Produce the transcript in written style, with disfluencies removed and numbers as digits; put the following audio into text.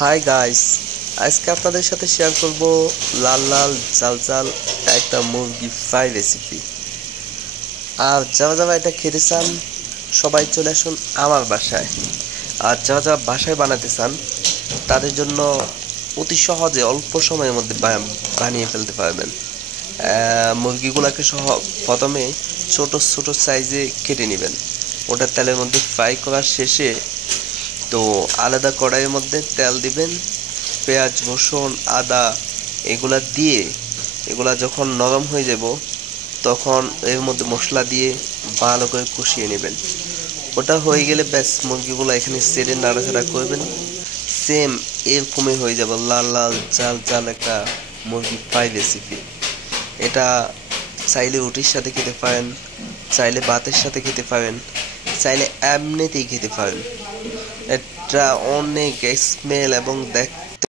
Hi guys, আজকে আপনাদের সাথে শেয়ার করব লাল লাল জাল জাল একটা মুরগি ফ্রাই রেসিপি। আর যারা যারা এটা খেতে চান সবাই চলে আসুন আমার বাসায়। আর যারা যারা বাসায় বানাতে চান তাদের জন্য অতি সহজে অল্প সময়ের মধ্যে বানিয়ে ফেলতে পারবেন। মুরগিগুলোকে প্রথমে ছোট ছোট সাইজে কেটে নেবেন। ওটা তেলের মধ্যে ফ্রাই করার শেষে তো আলাদা কড়াইয়ের মধ্যে তেল দিবেন, পেঁয়াজ রসুন আদা এগুলা দিয়ে এগুলা যখন নরম হয়ে যাব তখন এর মধ্যে মশলা দিয়ে ভালো করে কষিয়ে নেবেন। ওটা হয়ে গেলে ব্যাস মুরগিগুলো এখানে ছেড়ে নাড়াচাড়া করবেন। সেম এরকমই হয়ে যাবে লাল লাল জাল জাল একটা মুরগি ফ্রাই রেসিপি। এটা চাইলে রুটির সাথে খেতে পারেন, চাইলে ভাতের সাথে খেতে পারেন, চাইলে এমনিতেই খেতে পারেন। এটা অনেক স্মেল এবং দেখতে